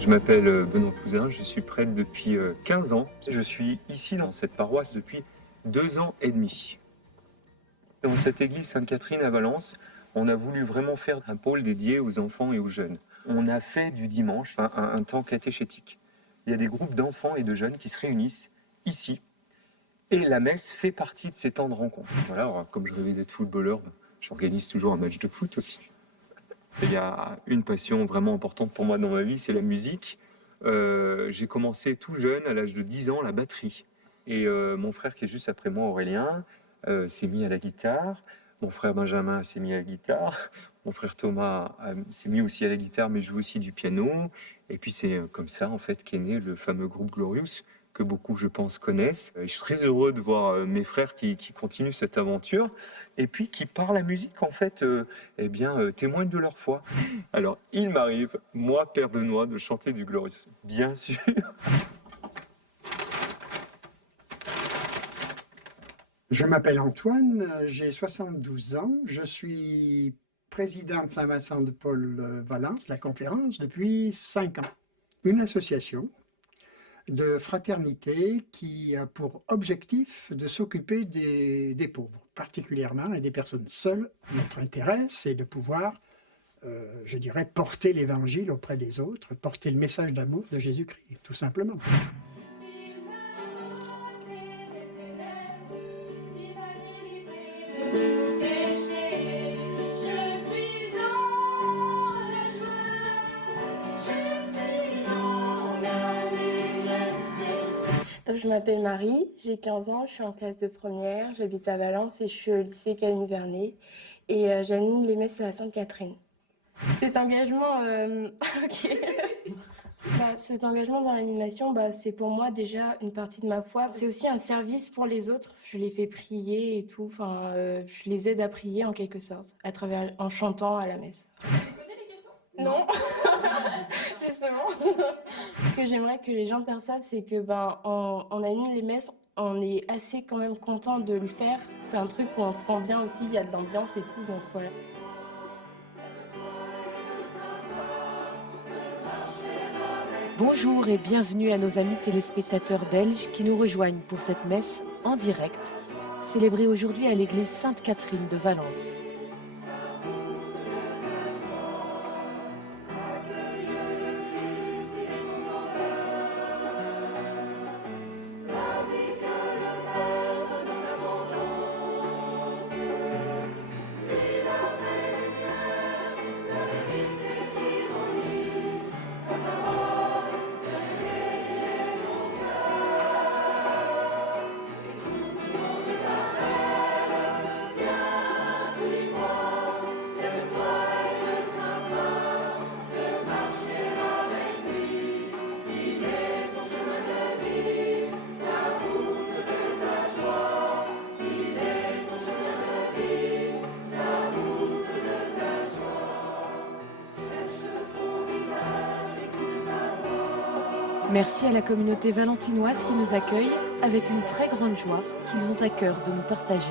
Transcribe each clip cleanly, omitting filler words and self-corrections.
Je m'appelle Benoît Cousin, je suis prêtre depuis 15 ans. Je suis ici dans cette paroisse depuis 2 ans et demi. Dans cette église Sainte-Catherine à Valence, on a voulu vraiment faire un pôle dédié aux enfants et aux jeunes. On a fait du dimanche un temps catéchétique. Il y a des groupes d'enfants et de jeunes qui se réunissent ici. Et la messe fait partie de ces temps de rencontre. Voilà, alors, comme je rêvais d'être footballeur, j'organise toujours un match de foot aussi. Il y a une passion vraiment importante pour moi dans ma vie, c'est la musique. J'ai commencé tout jeune, à l'âge de 10 ans, la batterie. Et mon frère qui est juste après moi, Aurélien, s'est mis à la guitare. Mon frère Benjamin s'est mis à la guitare. Mon frère Thomas s'est mis aussi à la guitare, mais joue aussi du piano. Et puis c'est comme ça, en fait, qu'est né le fameux groupe Glorious, que beaucoup, je pense, connaissent. Je suis très heureux de voir mes frères qui continuent cette aventure, et puis qui, par la musique, en fait, témoignent de leur foi. Alors, il m'arrive, moi, Père Benoît, de chanter du Glorious, bien sûr. Je m'appelle Antoine, j'ai 72 ans, je suis président de Saint-Vincent de Paul Valence, la conférence, depuis 5 ans. Une association de fraternité qui a pour objectif de s'occuper des pauvres, particulièrement, et des personnes seules. Notre intérêt, c'est de pouvoir, je dirais, porter l'évangile auprès des autres, porter le message d'amour de Jésus-Christ, tout simplement. Donc, je m'appelle Marie, j'ai 15 ans, je suis en classe de première, j'habite à Valence et je suis au lycée Camille Vernet et j'anime les messes à la Sainte-Catherine. Cet engagement, cet engagement dans l'animation, c'est pour moi déjà une partie de ma foi. C'est aussi un service pour les autres. Je les fais prier et tout. Je les aide à prier en quelque sorte, en chantant à la messe. Tu connais les questions? Non, justement. Ce que j'aimerais que les gens perçoivent, c'est que on anime les messes, on est assez quand même content de le faire. C'est un truc où on se sent bien aussi, il y a de l'ambiance et tout, donc voilà. Bonjour et bienvenue à nos amis téléspectateurs belges qui nous rejoignent pour cette messe en direct, célébrée aujourd'hui à l'église Sainte-Catherine de Valence. Merci à la communauté valentinoise qui nous accueille avec une très grande joie qu'ils ont à cœur de nous partager.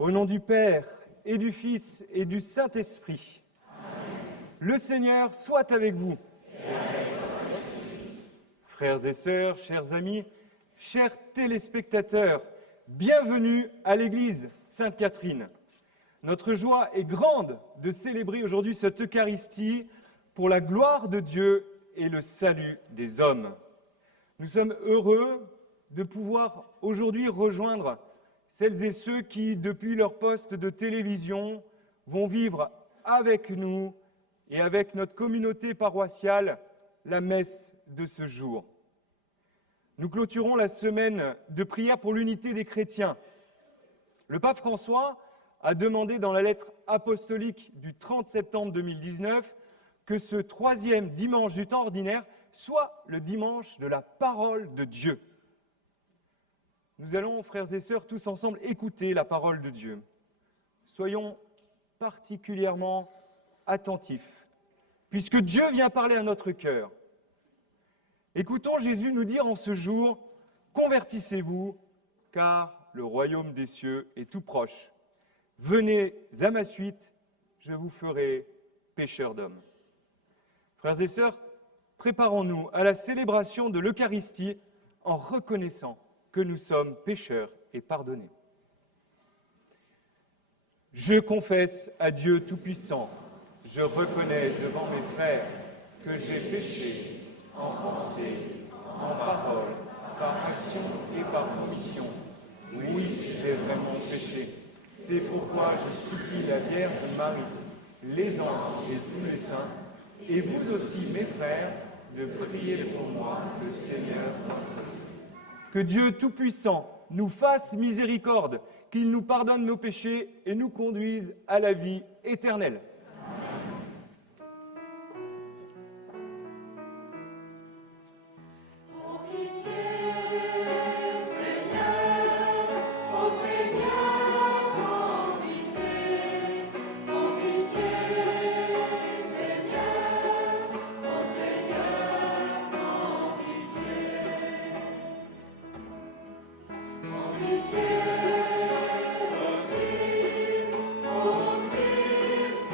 Au nom du Père et du Fils et du Saint-Esprit. Le Seigneur soit avec vous. Frères et sœurs, chers amis, chers téléspectateurs, bienvenue à l'église Sainte-Catherine. Notre joie est grande de célébrer aujourd'hui cette Eucharistie pour la gloire de Dieu et le salut des hommes. Nous sommes heureux de pouvoir aujourd'hui rejoindre celles et ceux qui, depuis leur poste de télévision, vont vivre avec nous et avec notre communauté paroissiale la messe de ce jour. Nous clôturons la semaine de prière pour l'unité des chrétiens. Le pape François a demandé dans la lettre apostolique du 30 septembre 2019 que ce troisième dimanche du temps ordinaire soit le dimanche de la parole de Dieu. Nous allons, frères et sœurs, tous ensemble écouter la parole de Dieu. Soyons particulièrement attentifs, puisque Dieu vient parler à notre cœur. Écoutons Jésus nous dire en ce jour, « Convertissez-vous, car le royaume des cieux est tout proche. Venez à ma suite, je vous ferai pécheurs d'hommes. » Frères et sœurs, préparons-nous à la célébration de l'Eucharistie en reconnaissant que nous sommes pécheurs et pardonnés. Je confesse à Dieu Tout-Puissant, je reconnais devant mes frères que j'ai péché en pensée, en parole, par action et par commission. Oui, j'ai vraiment péché. C'est pourquoi je supplie la Vierge Marie, les anges et tous les saints, et vous aussi, mes frères, de prier pour moi, le Seigneur notre Dieu. Que Dieu Tout-Puissant nous fasse miséricorde, qu'il nous pardonne nos péchés et nous conduise à la vie éternelle. Pitié, Christ, oh Christ,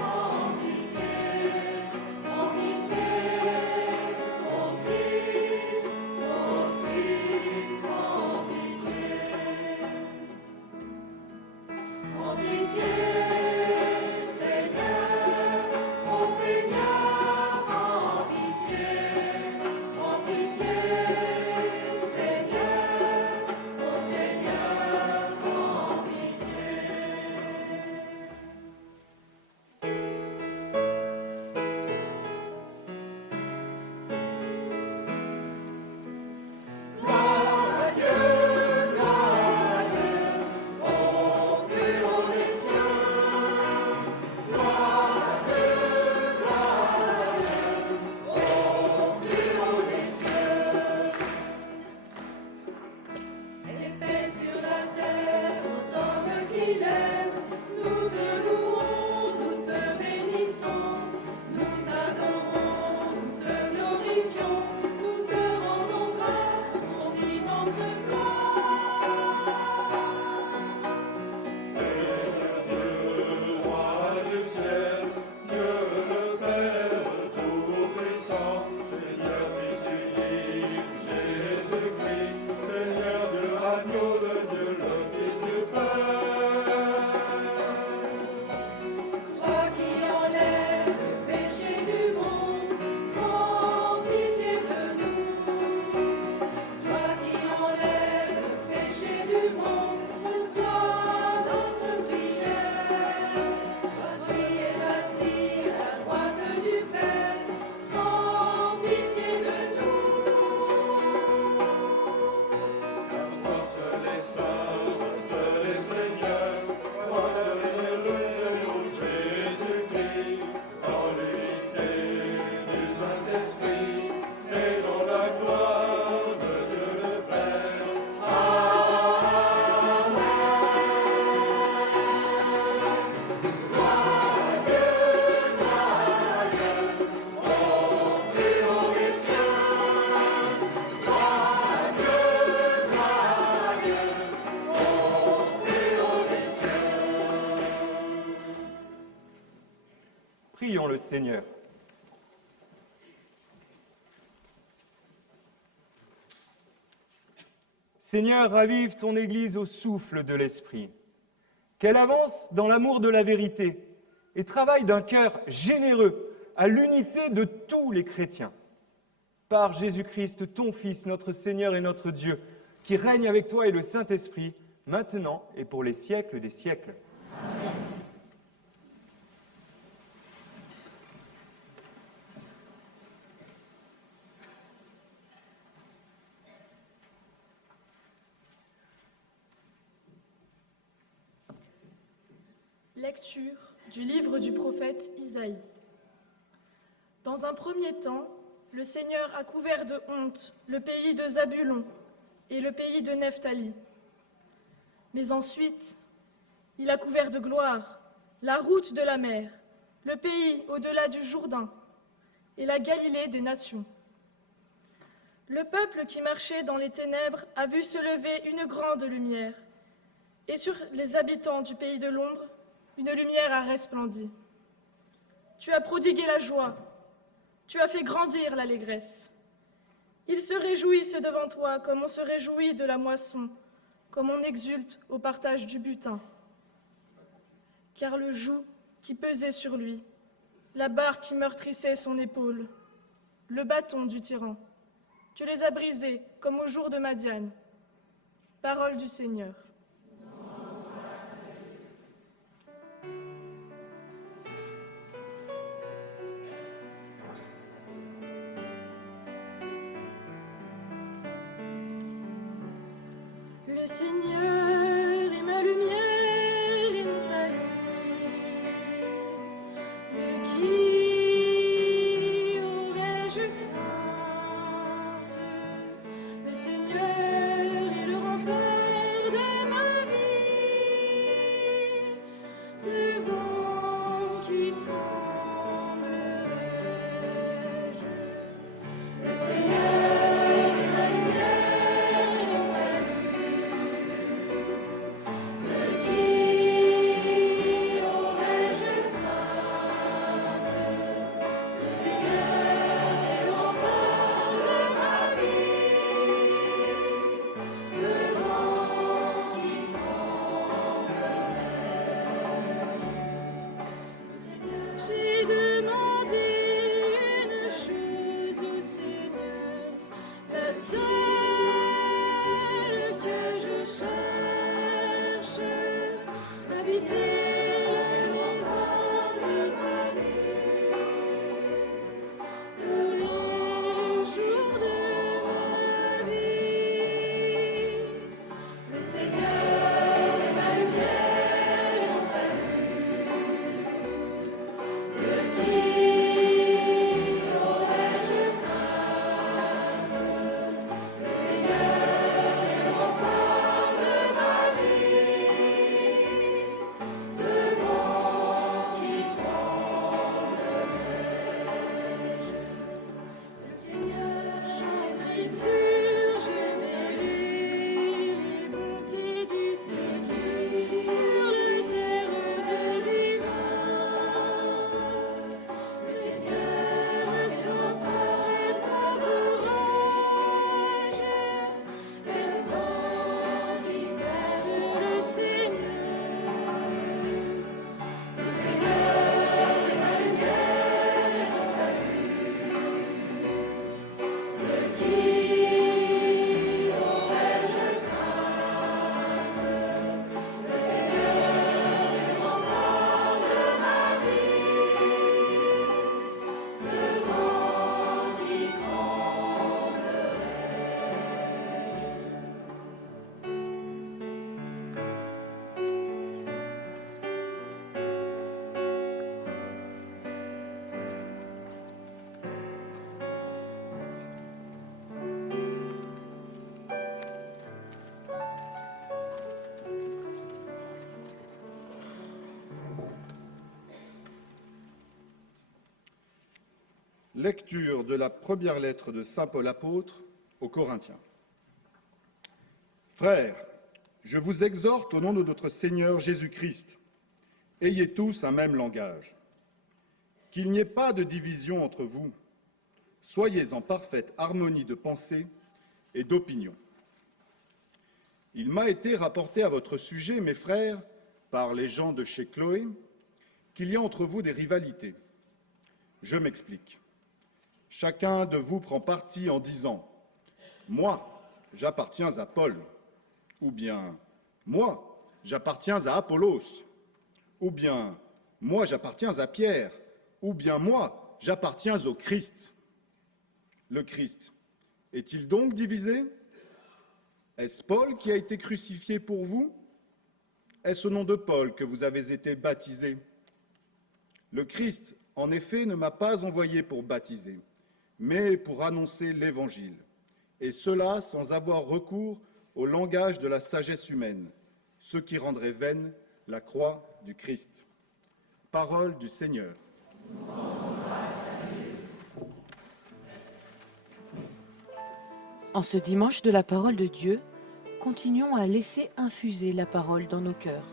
Seigneur. Seigneur, ravive ton Église au souffle de l'Esprit, qu'elle avance dans l'amour de la vérité et travaille d'un cœur généreux à l'unité de tous les chrétiens. Par Jésus-Christ, ton Fils, notre Seigneur et notre Dieu, qui règne avec toi et le Saint-Esprit, maintenant et pour les siècles des siècles. Amen. Lecture du livre du prophète Isaïe. Dans un premier temps, le Seigneur a couvert de honte le pays de Zabulon et le pays de Nephtali. Mais ensuite, il a couvert de gloire la route de la mer, le pays au-delà du Jourdain et la Galilée des nations. Le peuple qui marchait dans les ténèbres a vu se lever une grande lumière, et sur les habitants du pays de l'ombre, une lumière a resplendi. Tu as prodigué la joie, tu as fait grandir l'allégresse. Ils se réjouissent devant toi comme on se réjouit de la moisson, comme on exulte au partage du butin. Car le joug qui pesait sur lui, la barre qui meurtrissait son épaule, le bâton du tyran, tu les as brisés comme au jour de Madian. Parole du Seigneur. Le Seigneur est ma lumière et mon salut. De qui aurais-je crainte? Le Seigneur est le rempart de ma vie. Devant qui tremblerais-je? Le Seigneur Lecture de la première lettre de saint Paul apôtre aux Corinthiens. Frères, je vous exhorte au nom de notre Seigneur Jésus-Christ, ayez tous un même langage. qu'il n'y ait pas de division entre vous. Soyez en parfaite harmonie de pensée et d'opinion. Il m'a été rapporté à votre sujet, mes frères, par les gens de chez Chloé, qu'il y a entre vous des rivalités. Je m'explique. Chacun de vous prend parti en disant « Moi, j'appartiens à Paul » ou bien « Moi, j'appartiens à Apollos » ou bien « Moi, j'appartiens à Pierre » ou bien « Moi, j'appartiens au Christ ». Le Christ est-il donc divisé? Est-ce Paul qui a été crucifié pour vous? Est-ce au nom de Paul que vous avez été baptisés? Le Christ, en effet, ne m'a pas envoyé pour baptiser, mais pour annoncer l'Évangile, et cela sans avoir recours au langage de la sagesse humaine, ce qui rendrait vaine la croix du Christ. Parole du Seigneur. En ce dimanche de la parole de Dieu, continuons à laisser infuser la parole dans nos cœurs.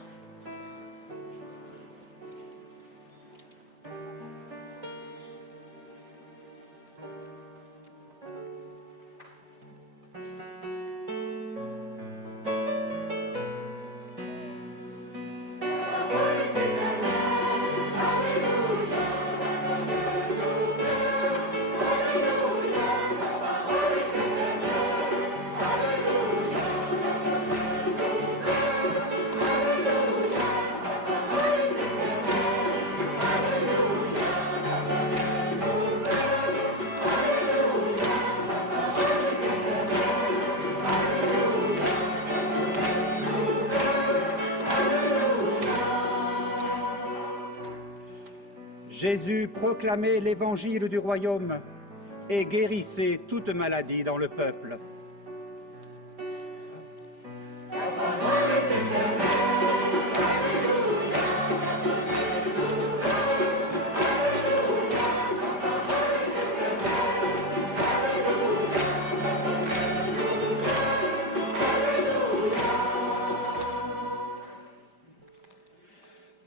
Jésus proclamait l'évangile du royaume et guérissait toute maladie dans le peuple.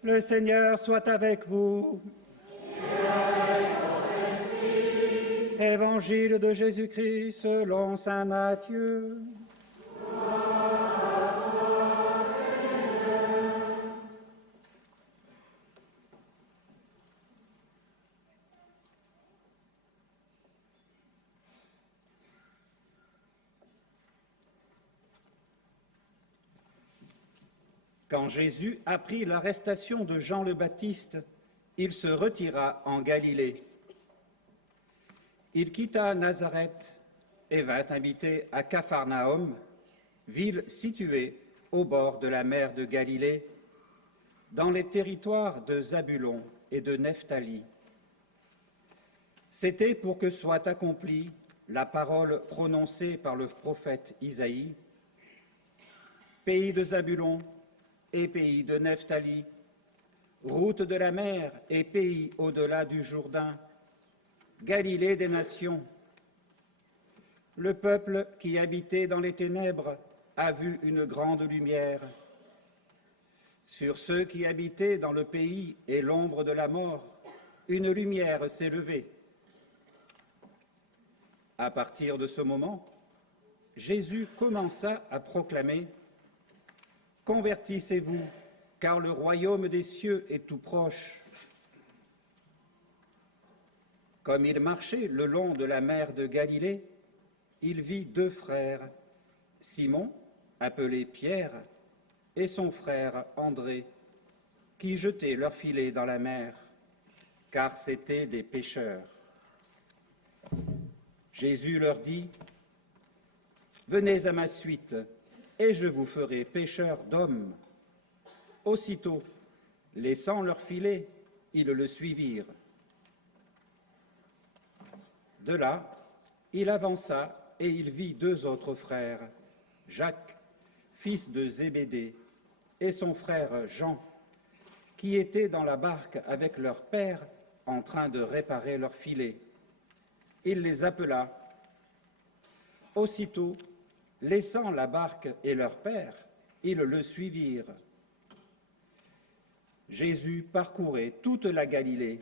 Le Seigneur soit avec vous. Évangile de Jésus-Christ selon saint Matthieu. Quand Jésus apprit l'arrestation de Jean le Baptiste, il se retira en Galilée. Il quitta Nazareth et vint habiter à Capharnaüm, ville située au bord de la mer de Galilée, dans les territoires de Zabulon et de Nephtali. C'était pour que soit accomplie la parole prononcée par le prophète Isaïe. Pays de Zabulon et pays de Nephtali, route de la mer et pays au-delà du Jourdain, Galilée des nations. Le peuple qui habitait dans les ténèbres a vu une grande lumière. Sur ceux qui habitaient dans le pays et l'ombre de la mort, une lumière s'est levée. À partir de ce moment, Jésus commença à proclamer « Convertissez-vous, car le royaume des cieux est tout proche. » Comme il marchait le long de la mer de Galilée, il vit deux frères, Simon, appelé Pierre, et son frère André, qui jetaient leurs filets dans la mer, car c'étaient des pêcheurs. Jésus leur dit, « Venez à ma suite, et je vous ferai pêcheurs d'hommes. » Aussitôt, laissant leurs filets, ils le suivirent. De là, il avança et il vit deux autres frères, Jacques, fils de Zébédée, et son frère Jean, qui étaient dans la barque avec leur père en train de réparer leurs filets. Il les appela. Aussitôt, laissant la barque et leur père, ils le suivirent. Jésus parcourait toute la Galilée,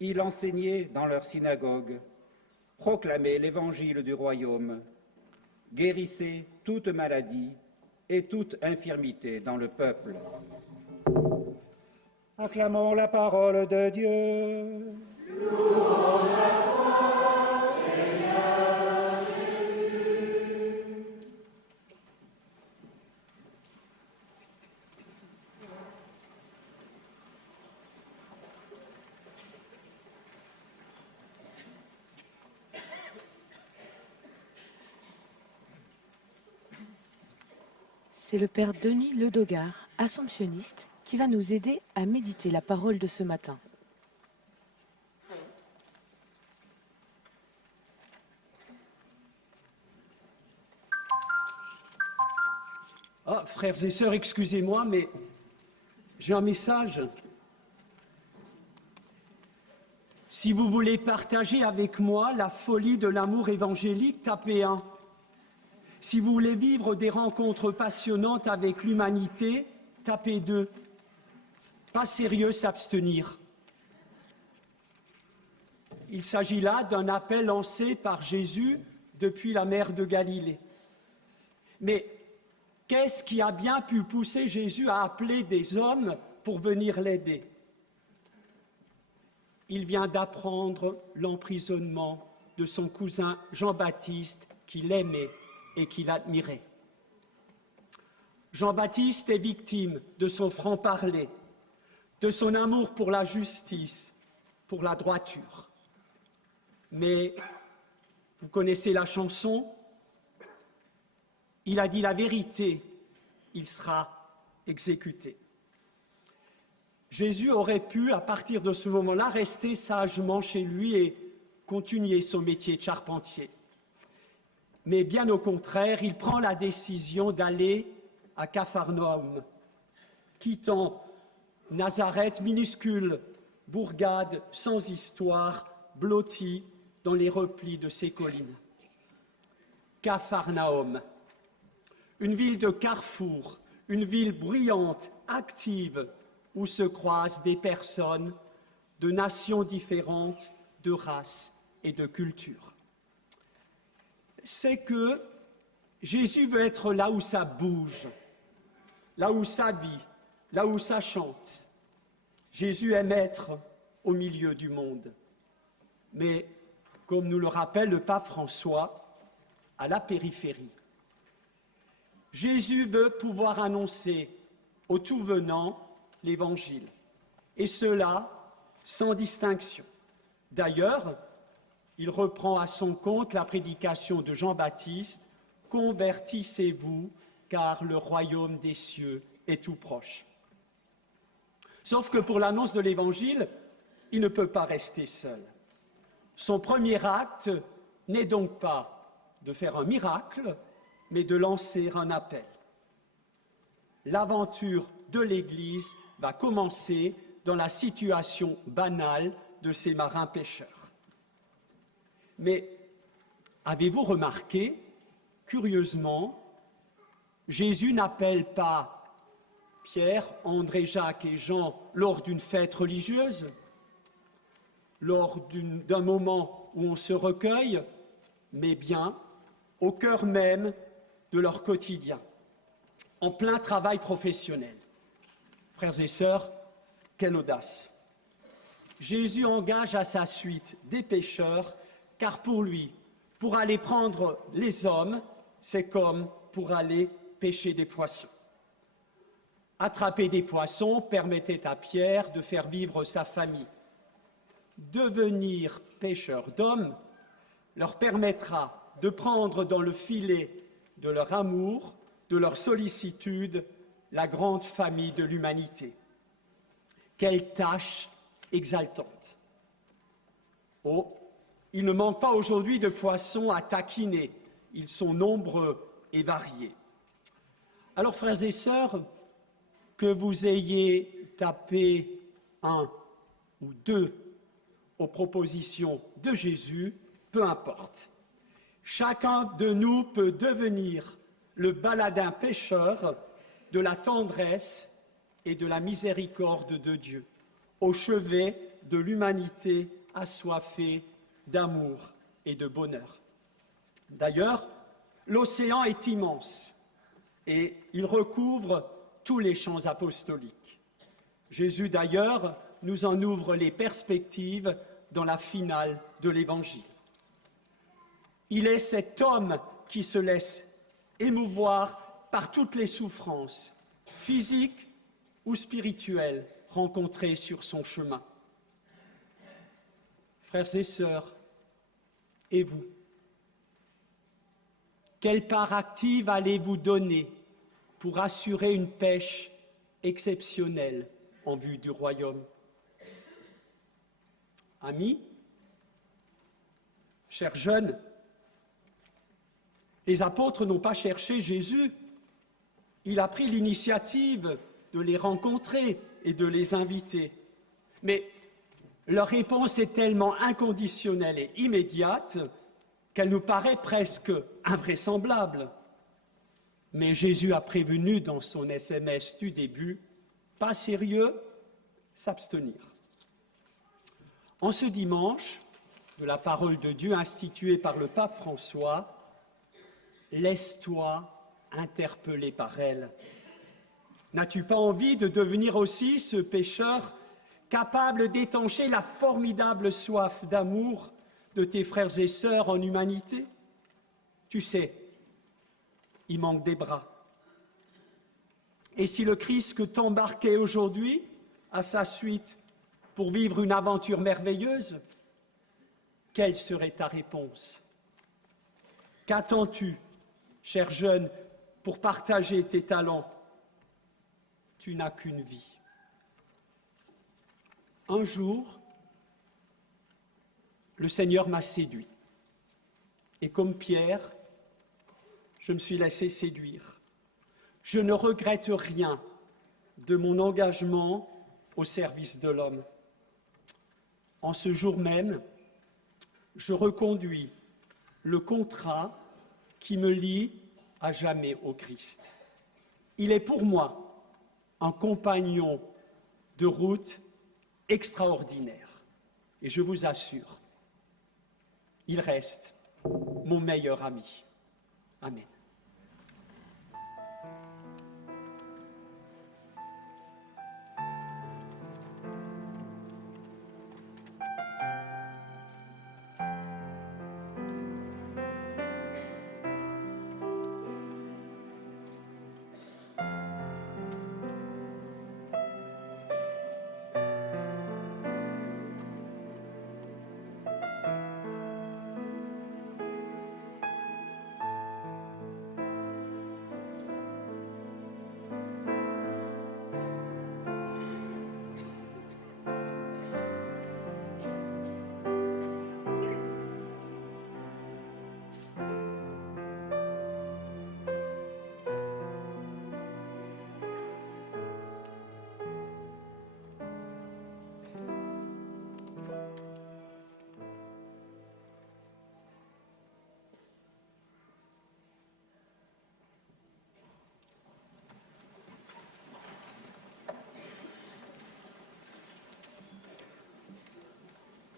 Il enseignait dans leur synagogue, proclamait l'évangile du royaume, guérissait toute maladie et toute infirmité dans le peuple. Acclamons la parole de Dieu. C'est le père Denis Ledogard, assomptionniste, qui va nous aider à méditer la parole de ce matin. Ah, frères et sœurs, excusez-moi, mais j'ai un message. Si vous voulez partager avec moi la folie de l'amour évangélique, tapez 1. Si vous voulez vivre des rencontres passionnantes avec l'humanité, tapez 2. Pas sérieux, s'abstenir. Il s'agit là d'un appel lancé par Jésus depuis la mer de Galilée. Mais qu'est-ce qui a bien pu pousser Jésus à appeler des hommes pour venir l'aider? Il vient d'apprendre l'emprisonnement de son cousin Jean-Baptiste, qu'il aimait et qu'il admirait. Jean-Baptiste est victime de son franc-parler, de son amour pour la justice, pour la droiture. Mais vous connaissez la chanson? Il a dit la vérité, il sera exécuté. Jésus aurait pu, à partir de ce moment-là, rester sagement chez lui et continuer son métier de charpentier. Mais bien au contraire, il prend la décision d'aller à Capharnaüm, quittant Nazareth, minuscule bourgade sans histoire, blottie dans les replis de ses collines. Capharnaüm, une ville de carrefour, une ville bruyante, active, où se croisent des personnes de nations différentes, de races et de cultures. C'est que Jésus veut être là où ça bouge, là où ça vit, là où ça chante. Jésus aime être au milieu du monde. Mais, comme nous le rappelle le pape François, à la périphérie. Jésus veut pouvoir annoncer aux tout-venants l'Évangile, et cela sans distinction. D'ailleurs, il reprend à son compte la prédication de Jean-Baptiste « Convertissez-vous, car le royaume des cieux est tout proche ». Sauf que pour l'annonce de l'Évangile, il ne peut pas rester seul. Son premier acte n'est donc pas de faire un miracle, mais de lancer un appel. L'aventure de l'Église va commencer dans la situation banale de ces marins pêcheurs. Mais avez-vous remarqué, curieusement, Jésus n'appelle pas Pierre, André, Jacques et Jean lors d'une fête religieuse, lors d'un moment où on se recueille, mais bien au cœur même de leur quotidien, en plein travail professionnel. Frères et sœurs, quelle audace! Jésus engage à sa suite des pêcheurs, car pour lui, pour aller prendre les hommes, c'est comme pour aller pêcher des poissons. Attraper des poissons permettait à Pierre de faire vivre sa famille. Devenir pêcheur d'hommes leur permettra de prendre dans le filet de leur amour, de leur sollicitude, la grande famille de l'humanité. Quelle tâche exaltante! Oh, il ne manque pas aujourd'hui de poissons à taquiner. Ils sont nombreux et variés. Alors, frères et sœurs, que vous ayez tapé 1 ou 2 aux propositions de Jésus, peu importe. Chacun de nous peut devenir le baladin pêcheur de la tendresse et de la miséricorde de Dieu, au chevet de l'humanité assoiffée d'amour et de bonheur. D'ailleurs, l'océan est immense et il recouvre tous les champs apostoliques. Jésus, d'ailleurs, nous en ouvre les perspectives dans la finale de l'Évangile. Il est cet homme qui se laisse émouvoir par toutes les souffrances, physiques ou spirituelles, rencontrées sur son chemin. Frères et sœurs, et vous? Quelle part active allez-vous donner pour assurer une pêche exceptionnelle en vue du royaume? Amis, chers jeunes, les apôtres n'ont pas cherché Jésus. Il a pris l'initiative de les rencontrer et de les inviter. Mais leur réponse est tellement inconditionnelle et immédiate qu'elle nous paraît presque invraisemblable. Mais Jésus a prévenu dans son SMS du début, pas sérieux, s'abstenir. En ce dimanche de la parole de Dieu instituée par le pape François, laisse-toi interpeller par elle. N'as-tu pas envie de devenir aussi ce pécheur capable d'étancher la formidable soif d'amour de tes frères et sœurs en humanité? Tu sais, il manque des bras. Et si le Christ t'embarquait aujourd'hui à sa suite pour vivre une aventure merveilleuse, quelle serait ta réponse? Qu'attends-tu, cher jeune, pour partager tes talents? Tu n'as qu'une vie. Un jour, le Seigneur m'a séduit. Et comme Pierre, je me suis laissé séduire. Je ne regrette rien de mon engagement au service de l'homme. En ce jour même, je reconduis le contrat qui me lie à jamais au Christ. Il est pour moi un compagnon de route extraordinaire. Et je vous assure, il reste mon meilleur ami. Amen.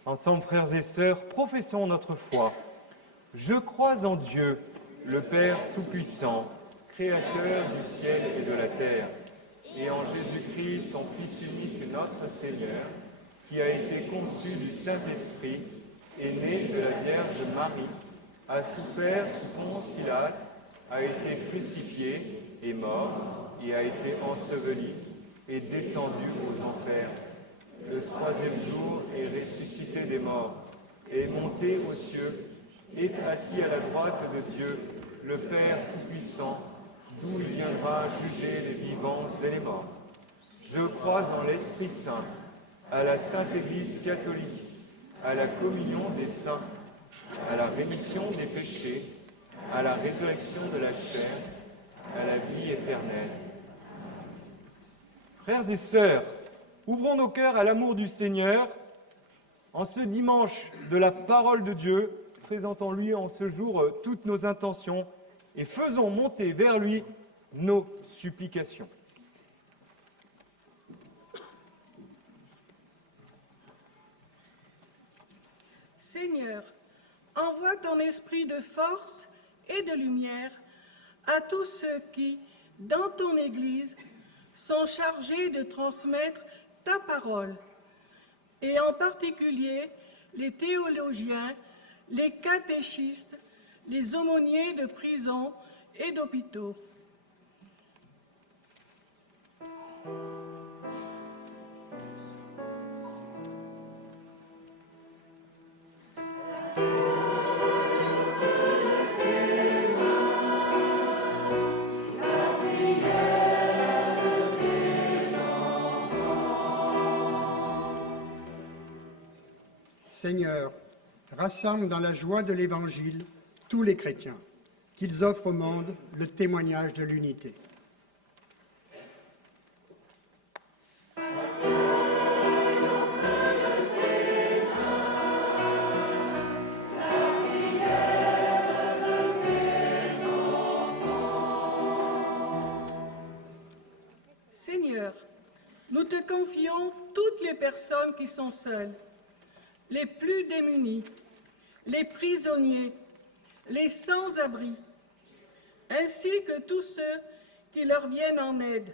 Ensemble, frères et sœurs, professons notre foi. Je crois en Dieu, le Père Tout-Puissant, Créateur du ciel et de la terre, et en Jésus-Christ, son Fils unique, notre Seigneur, qui a été conçu du Saint-Esprit, est né de la Vierge Marie, a souffert sous Ponce Pilate, a été crucifié, est mort, et a été enseveli, et descendu aux enfers. Le troisième jour est ressuscité des morts, est monté aux cieux, est assis à la droite de Dieu, le Père Tout-Puissant, d'où il viendra juger les vivants et les morts. Je crois en l'Esprit Saint, à la Sainte Église catholique, à la communion des saints, à la rémission des péchés, à la résurrection de la chair, à la vie éternelle. Frères et sœurs, ouvrons nos cœurs à l'amour du Seigneur. En ce dimanche de la parole de Dieu, présentons-lui en ce jour toutes nos intentions et faisons monter vers lui nos supplications. Seigneur, envoie ton esprit de force et de lumière à tous ceux qui, dans ton Église, sont chargés de transmettre ta parole, et en particulier les théologiens, les catéchistes, les aumôniers de prison et d'hôpitaux. Seigneur, rassemble dans la joie de l'Évangile tous les chrétiens, qu'ils offrent au monde le témoignage de l'unité. Seigneur, nous te confions toutes les personnes qui sont seules, les plus démunis, les prisonniers, les sans-abri, ainsi que tous ceux qui leur viennent en aide,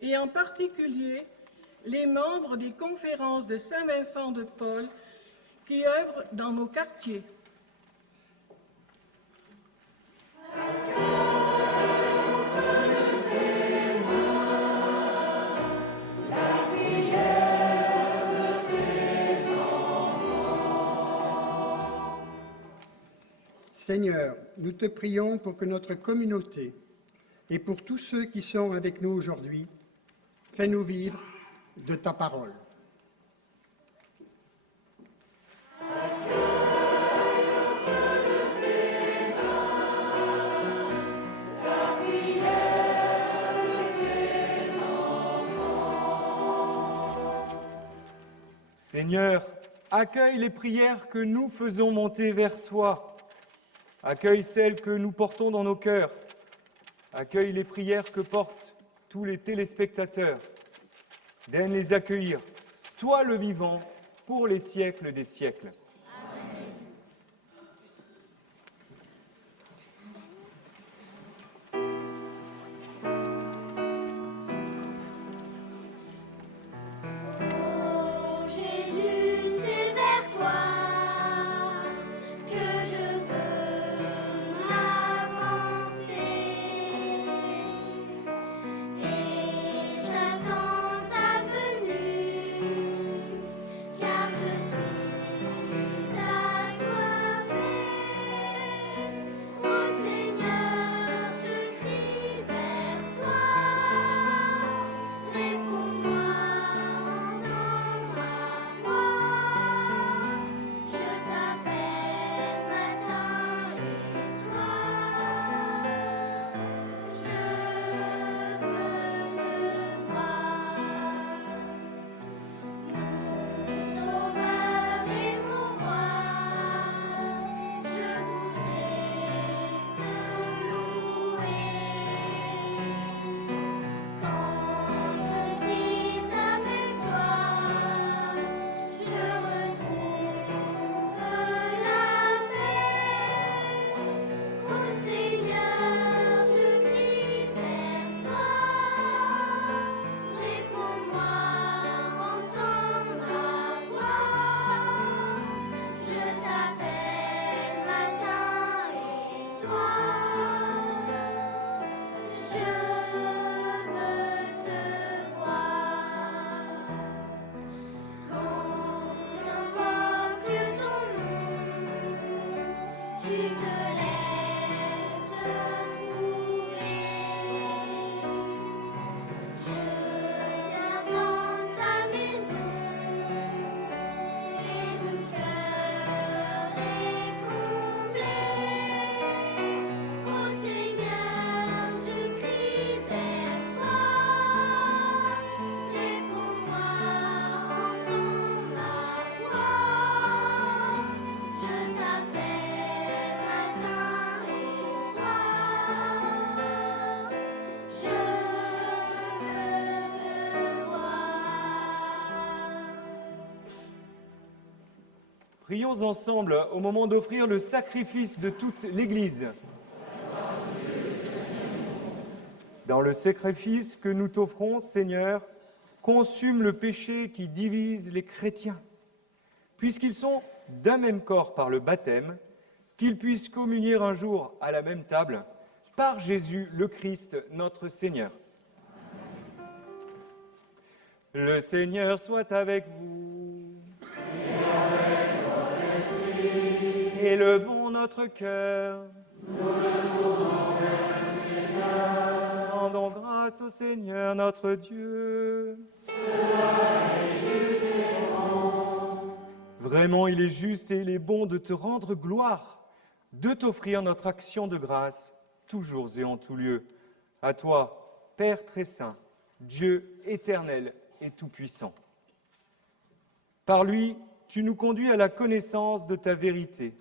et en particulier les membres des conférences de Saint-Vincent de Paul qui œuvrent dans nos quartiers. Seigneur, nous te prions pour que notre communauté et pour tous ceux qui sont avec nous aujourd'hui, fais-nous vivre de ta parole. Seigneur, accueille les prières que nous faisons monter vers toi. Accueille celles que nous portons dans nos cœurs. Accueille les prières que portent tous les téléspectateurs. Daine les accueillir, toi le vivant, pour les siècles des siècles. Je t'appelle Prions ensemble au moment d'offrir le sacrifice de toute l'Église. Dans le sacrifice que nous t'offrons, Seigneur, consume le péché qui divise les chrétiens, puisqu'ils sont d'un même corps par le baptême, qu'ils puissent communier un jour à la même table par Jésus le Christ, notre Seigneur. Le Seigneur soit avec vous. Élevons notre cœur. Rendons grâce au Seigneur notre Dieu. Vraiment, il est juste et il est bon de te rendre gloire, de t'offrir notre action de grâce, toujours et en tout lieu. À toi, Père très saint, Dieu éternel et tout-puissant. Par lui, tu nous conduis à la connaissance de ta vérité,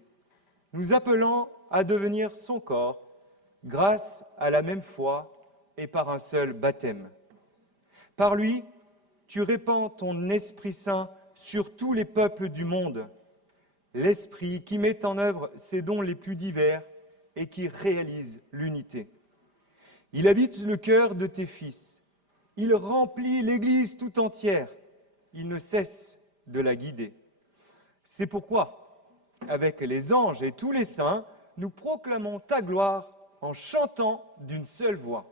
nous appelant à devenir son corps, grâce à la même foi et par un seul baptême. Par lui, tu répands ton Esprit Saint sur tous les peuples du monde, l'Esprit qui met en œuvre ses dons les plus divers et qui réalise l'unité. Il habite le cœur de tes fils, il remplit l'Église tout entière, il ne cesse de la guider. C'est pourquoi, avec les anges et tous les saints, nous proclamons ta gloire en chantant d'une seule voix.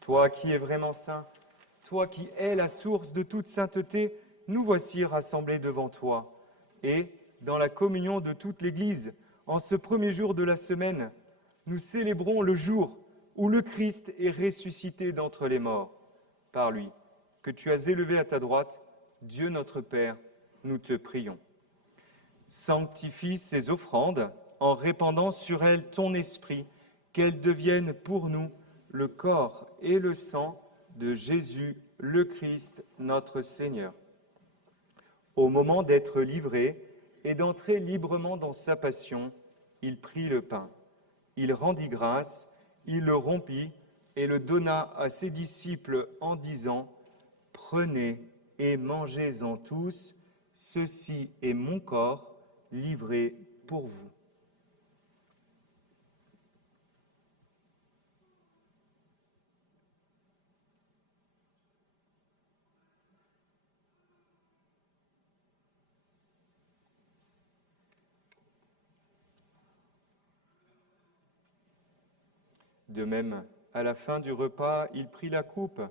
Toi qui es vraiment saint, toi qui es la source de toute sainteté, nous voici rassemblés devant toi. Et, dans la communion de toute l'Église, en ce premier jour de la semaine, nous célébrons le jour où le Christ est ressuscité d'entre les morts. Par lui, que tu as élevé à ta droite, Dieu notre Père, nous te prions. Sanctifie ces offrandes en répandant sur elles ton esprit, qu'elles deviennent pour nous le corps et le sang de Jésus, le Christ, notre Seigneur. Au moment d'être livré et d'entrer librement dans sa passion, il prit le pain. Il rendit grâce, il le rompit et le donna à ses disciples en disant « Prenez et mangez-en tous, ceci est mon corps livré pour vous. » De même, à la fin du repas, il prit la coupe.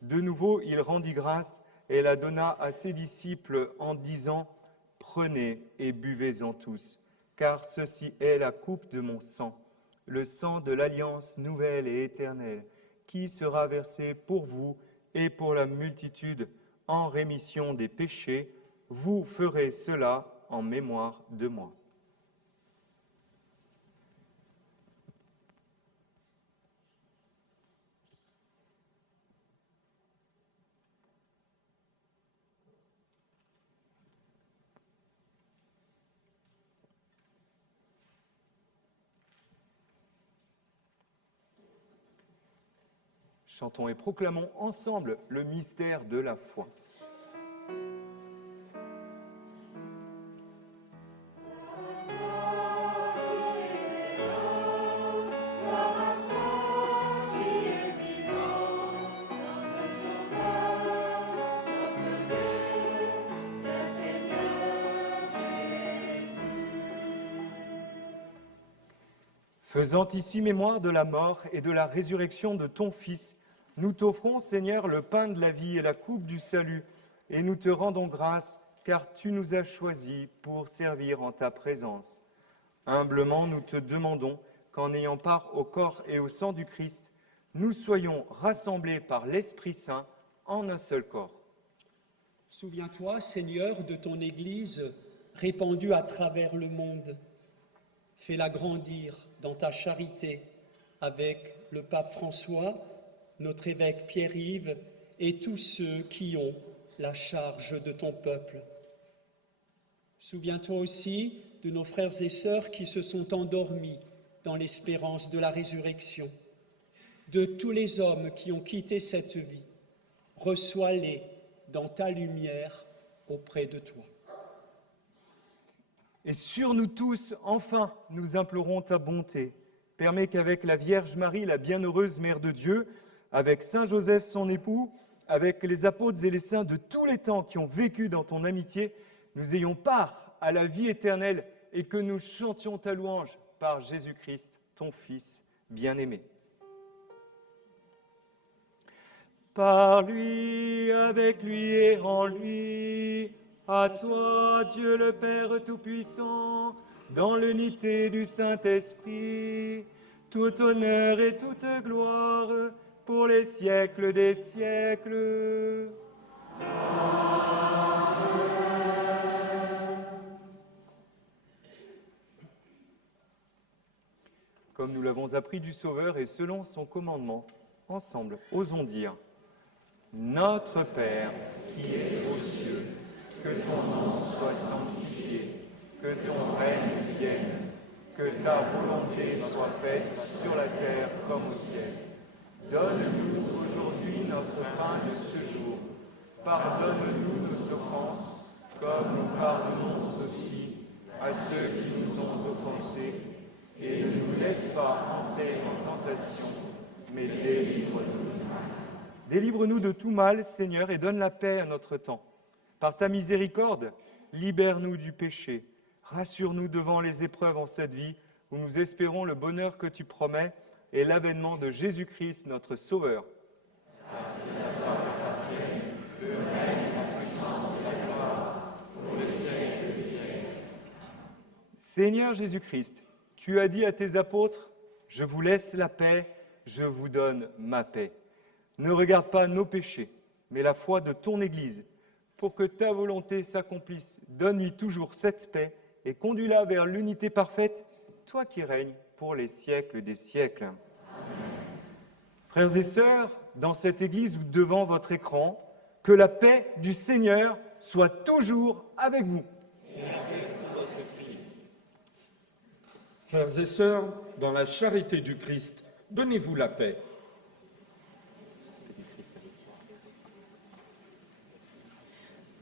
De nouveau, il rendit grâce et la donna à ses disciples en disant « Prenez et buvez-en tous, car ceci est la coupe de mon sang, le sang de l'alliance nouvelle et éternelle, qui sera versé pour vous et pour la multitude en rémission des péchés. Vous ferez cela en mémoire de moi. » Chantons et proclamons ensemble le mystère de la foi. Notre Faisant ici mémoire de la mort et de la résurrection de ton Fils, nous t'offrons, Seigneur, le pain de la vie et la coupe du salut, et nous te rendons grâce, car tu nous as choisis pour servir en ta présence. Humblement, nous te demandons qu'en ayant part au corps et au sang du Christ, nous soyons rassemblés par l'Esprit Saint en un seul corps. Souviens-toi, Seigneur, de ton Église répandue à travers le monde. Fais-la grandir dans ta charité avec le pape François, notre évêque Pierre-Yves et tous ceux qui ont la charge de ton peuple. Souviens-toi aussi de nos frères et sœurs qui se sont endormis dans l'espérance de la résurrection, de tous les hommes qui ont quitté cette vie. Reçois-les dans ta lumière auprès de toi. Et sur nous tous, enfin, nous implorons ta bonté. Permets qu'avec la Vierge Marie, la bienheureuse Mère de Dieu, avec Saint Joseph, son époux, avec les apôtres et les saints de tous les temps qui ont vécu dans ton amitié, nous ayons part à la vie éternelle et que nous chantions ta louange par Jésus-Christ, ton Fils bien-aimé. Par lui, avec lui et en lui, à toi, Dieu le Père Tout-Puissant, dans l'unité du Saint-Esprit, tout honneur et toute gloire pour les siècles des siècles. Comme nous l'avons appris du Sauveur et selon son commandement, ensemble, osons dire: Notre Père, qui es aux cieux, que ton nom soit sanctifié, que ton règne vienne, que ta volonté soit faite sur la terre comme au ciel. Donne-nous aujourd'hui notre pain de ce jour. Pardonne-nous nos offenses, comme nous pardonnons aussi à ceux qui nous ont offensés. Et ne nous laisse pas entrer en tentation, mais délivre-nous du mal. Délivre-nous de tout mal, Seigneur, et donne la paix à notre temps. Par ta miséricorde, libère-nous du péché. Rassure-nous devant les épreuves en cette vie, où nous espérons le bonheur que tu promets et l'avènement de Jésus-Christ, notre Sauveur. Seigneur Jésus-Christ, tu as dit à tes apôtres, « Je vous laisse la paix, je vous donne ma paix. » Ne regarde pas nos péchés, mais la foi de ton Église. Pour que ta volonté s'accomplisse, donne-lui toujours cette paix et conduis-la vers l'unité parfaite, toi qui règnes pour les siècles des siècles. Amen. Frères et sœurs, dans cette Église ou devant votre écran, que la paix du Seigneur soit toujours avec vous. Et avec ton esprit. Frères et sœurs, dans la charité du Christ, donnez-vous la paix.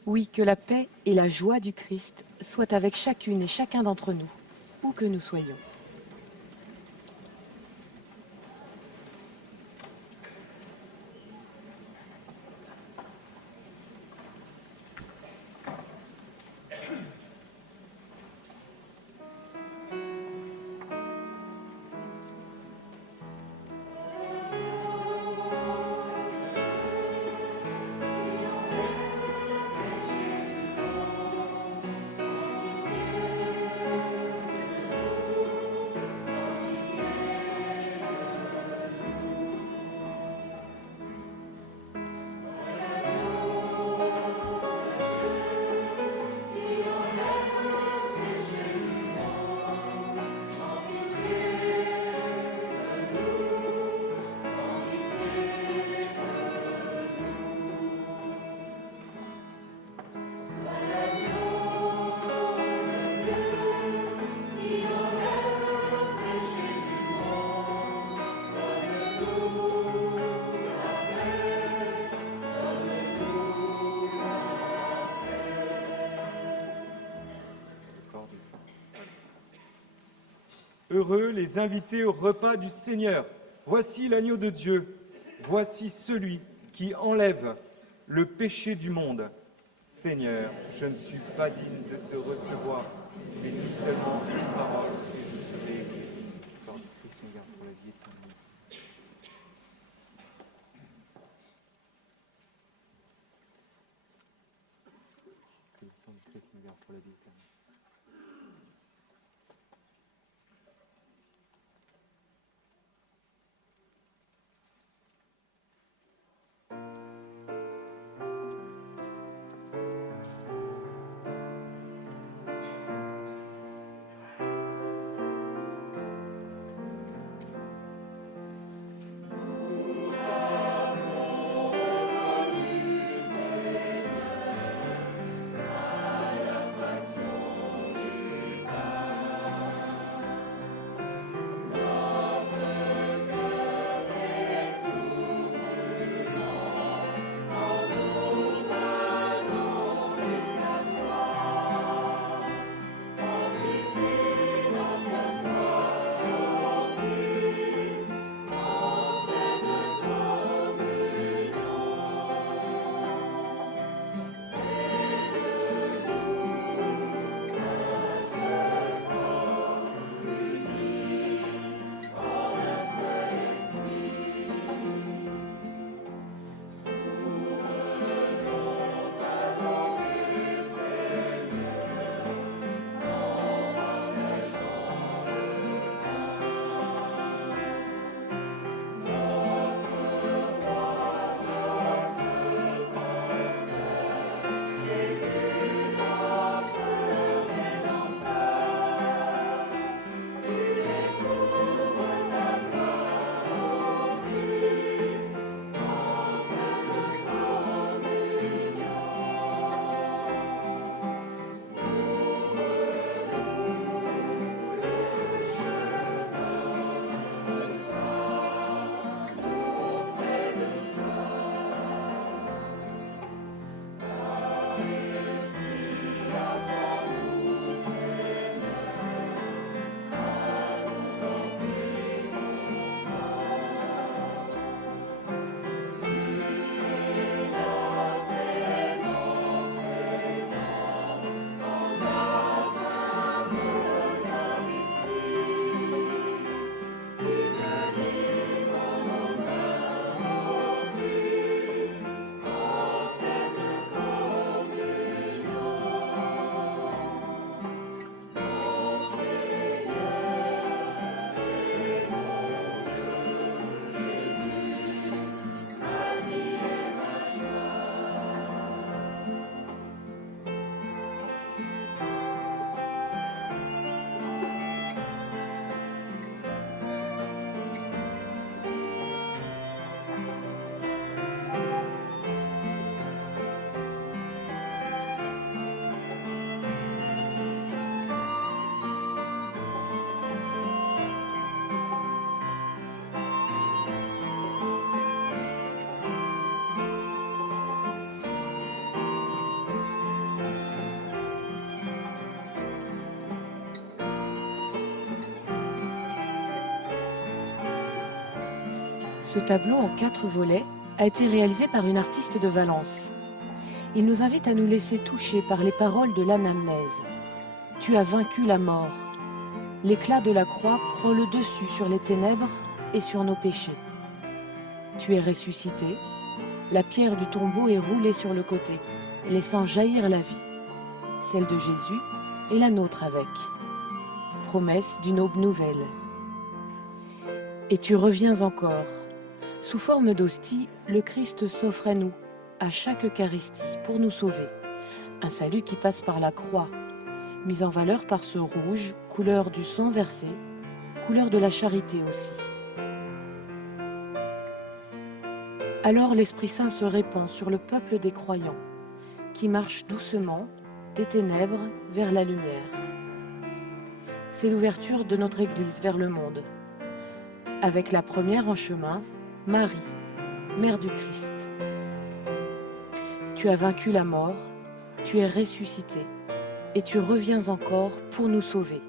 Oui, que la paix et la joie du Christ soient avec chacune et chacun d'entre nous, où que nous soyons. Heureux les invités au repas du Seigneur. Voici l'agneau de Dieu. Voici celui qui enlève le péché du monde. Seigneur, je ne suis pas digne de te recevoir, mais dis seulement une parole et je serai guéri. Christ nous garde pour la vie éternelle. Que le sang de Christ nous garde pour la vie éternelle. Ce tableau en 4 volets a été réalisé par une artiste de Valence. Il nous invite à nous laisser toucher par les paroles de l'anamnèse. Tu as vaincu la mort. L'éclat de la croix prend le dessus sur les ténèbres et sur nos péchés. Tu es ressuscité. La pierre du tombeau est roulée sur le côté, laissant jaillir la vie, celle de Jésus et la nôtre avec. Promesse d'une aube nouvelle. Et tu reviens encore. Sous forme d'hostie, le Christ s'offre à nous, à chaque Eucharistie, pour nous sauver. Un salut qui passe par la croix, mis en valeur par ce rouge, couleur du sang versé, couleur de la charité aussi. Alors l'Esprit Saint se répand sur le peuple des croyants, qui marche doucement des ténèbres vers la lumière. C'est l'ouverture de notre Église vers le monde, avec la première en chemin, Marie, Mère du Christ. Tu as vaincu la mort, tu es ressuscité, et tu reviens encore pour nous sauver.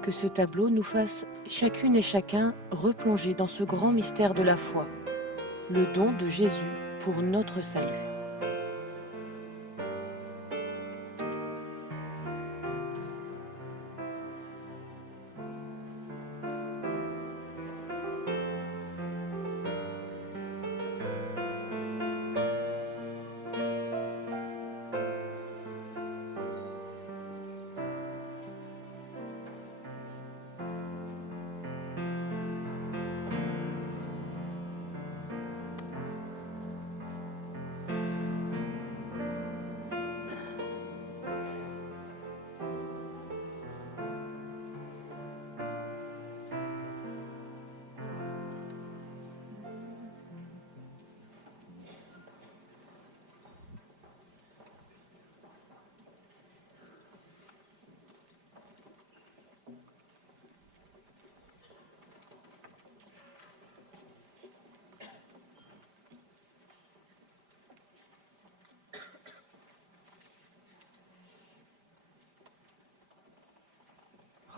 Que ce tableau nous fasse chacune et chacun replonger dans ce grand mystère de la foi, le don de Jésus pour notre salut.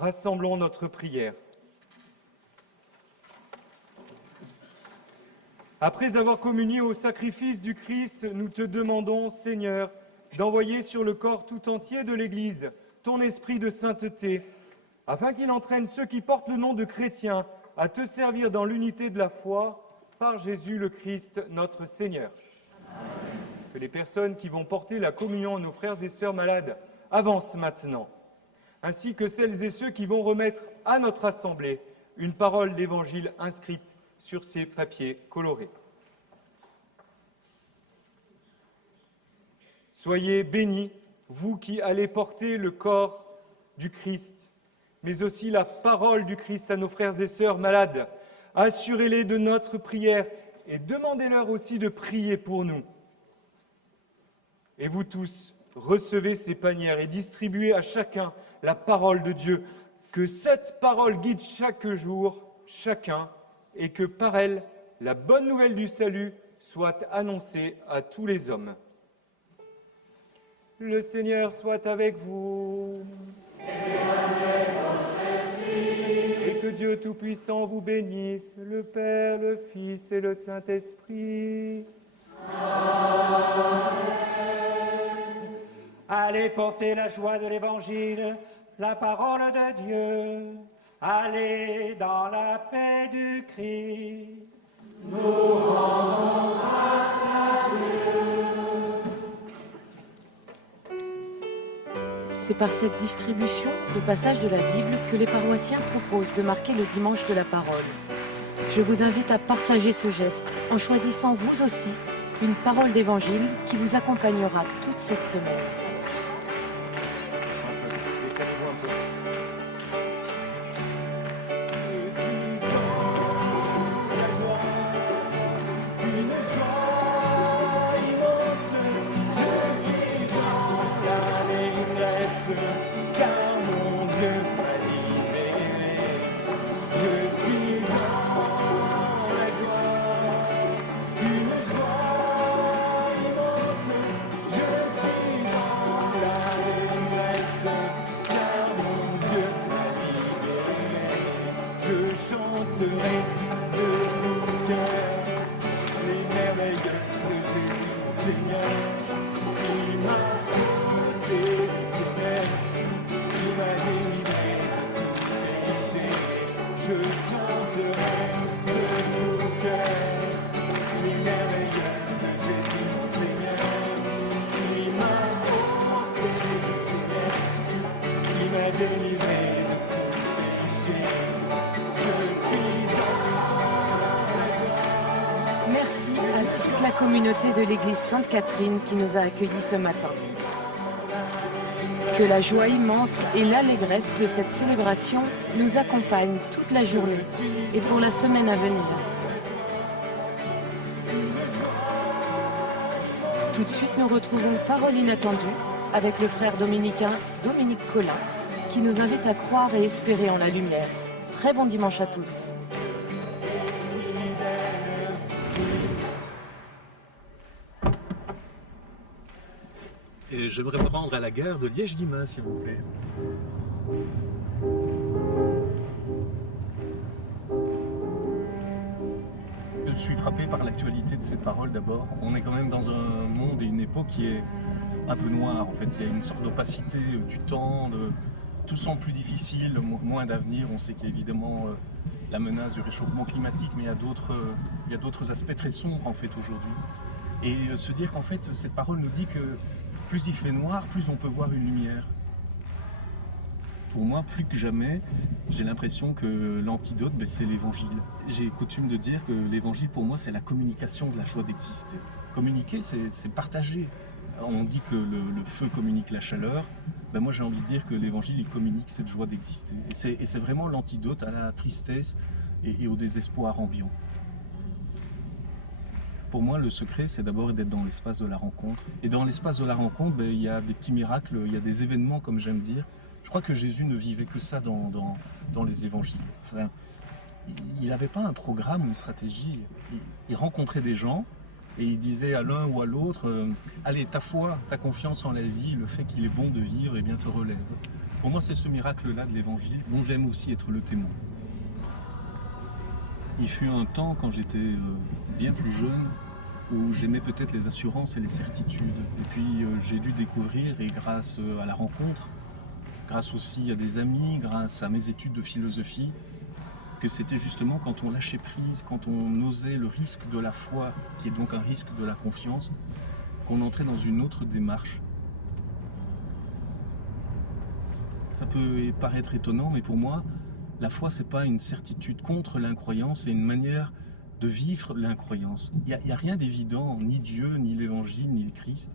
Rassemblons notre prière. Après avoir communié au sacrifice du Christ, nous te demandons, Seigneur, d'envoyer sur le corps tout entier de l'Église ton esprit de sainteté, afin qu'il entraîne ceux qui portent le nom de chrétiens à te servir dans l'unité de la foi par Jésus le Christ, notre Seigneur. Amen. Que les personnes qui vont porter la communion à nos frères et sœurs malades avancent maintenant, ainsi que celles et ceux qui vont remettre à notre assemblée une parole d'Évangile inscrite sur ces papiers colorés. Soyez bénis, vous qui allez porter le corps du Christ, mais aussi la parole du Christ à nos frères et sœurs malades. Assurez-les de notre prière et demandez-leur aussi de prier pour nous. Et vous tous, recevez ces panières et distribuez à chacun la parole de Dieu. Que cette parole guide chaque jour chacun et que par elle, la bonne nouvelle du salut soit annoncée à tous les hommes. Le Seigneur soit avec vous. Et que Dieu Tout-Puissant vous bénisse, le Père, le Fils et le Saint-Esprit. Amen. Allez porter la joie de l'Évangile, la parole de Dieu. Allez dans la paix du Christ. Nous rendons grâce à Dieu. C'est par cette distribution de passages de la Bible que les paroissiens proposent de marquer le dimanche de la parole. Je vous invite à partager ce geste en choisissant vous aussi une parole d'évangile qui vous accompagnera toute cette semaine. Merci à toute la communauté de l'église Sainte-Catherine qui nous a accueillis ce matin. Que la joie immense et l'allégresse de cette célébration nous accompagnent toute la journée et pour la semaine à venir. Tout de suite, nous retrouvons Parole inattendue avec le frère dominicain Dominique Collin qui nous invite à croire et espérer en la lumière. Très bon dimanche à tous. Et j'aimerais me rendre à la gare de Liège-Guillemins, s'il vous plaît. Je suis frappé par l'actualité de cette parole d'abord. On est quand même dans un monde et une époque qui est un peu noire. En fait, il y a une sorte d'opacité du temps, tout semble plus difficile, moins d'avenir. On sait qu'il y a évidemment la menace du réchauffement climatique, mais il y a d'autres aspects très sombres en fait aujourd'hui. Et se dire qu'en fait, cette parole nous dit que plus il fait noir, plus on peut voir une lumière. Pour moi, plus que jamais, j'ai l'impression que l'antidote, c'est l'évangile. J'ai coutume de dire que l'évangile, pour moi, c'est la communication de la joie d'exister. Communiquer, c'est partager. On dit que le feu communique la chaleur. Moi, j'ai envie de dire que l'évangile, il communique cette joie d'exister. Et c'est vraiment l'antidote à la tristesse et au désespoir ambiant. Pour moi, le secret, c'est d'abord d'être dans l'espace de la rencontre. Et dans l'espace de la rencontre, il y a des petits miracles, il y a des événements, comme j'aime dire. Je crois que Jésus ne vivait que ça dans les évangiles. Enfin, il n'avait pas un programme, une stratégie. Il rencontrait des gens Et il disait à l'un ou à l'autre, allez, ta foi, ta confiance en la vie, le fait qu'il est bon de vivre, eh bien te relève. Pour moi, c'est ce miracle-là de l'Évangile dont j'aime aussi être le témoin. Il fut un temps, quand j'étais bien plus jeune, où j'aimais peut-être les assurances et les certitudes. Et puis j'ai dû découvrir, et grâce à la rencontre, grâce aussi à des amis, grâce à mes études de philosophie, que c'était justement quand on lâchait prise, quand on osait le risque de la foi, qui est donc un risque de la confiance, qu'on entrait dans une autre démarche. Ça peut paraître étonnant, mais pour moi, la foi, c'est pas une certitude contre l'incroyance, c'est une manière de vivre l'incroyance. Il n'y a rien d'évident, ni Dieu, ni l'Évangile, ni le Christ.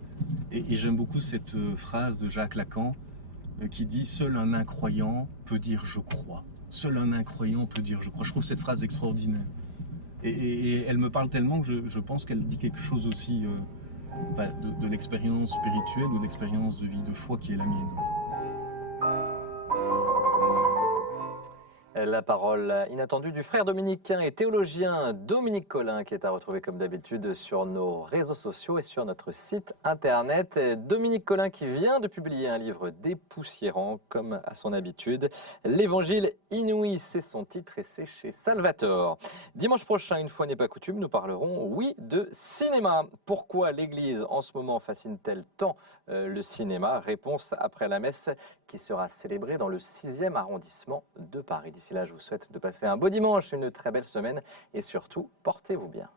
Et j'aime beaucoup cette phrase de Jacques Lacan qui dit « Seul un incroyant peut dire je crois ». Seul un incroyant peut dire je crois. Je trouve cette phrase extraordinaire. Et elle me parle tellement que je pense qu'elle dit quelque chose aussi de l'expérience spirituelle ou de l'expérience de vie de foi qui est la mienne. La parole inattendue du frère dominicain et théologien Dominique Collin, qui est à retrouver comme d'habitude sur nos réseaux sociaux et sur notre site internet. Dominique Collin qui vient de publier un livre dépoussiérant, comme à son habitude. L'Évangile inouï, c'est son titre et c'est chez Salvator. Dimanche prochain, une fois n'est pas coutume, nous parlerons, oui, de cinéma. Pourquoi l'Église en ce moment fascine-t-elle tant le cinéma? Réponse après la messe qui sera célébrée dans le 6e arrondissement de Paris. D'ici là, je vous souhaite de passer un beau dimanche, une très belle semaine et surtout, portez-vous bien.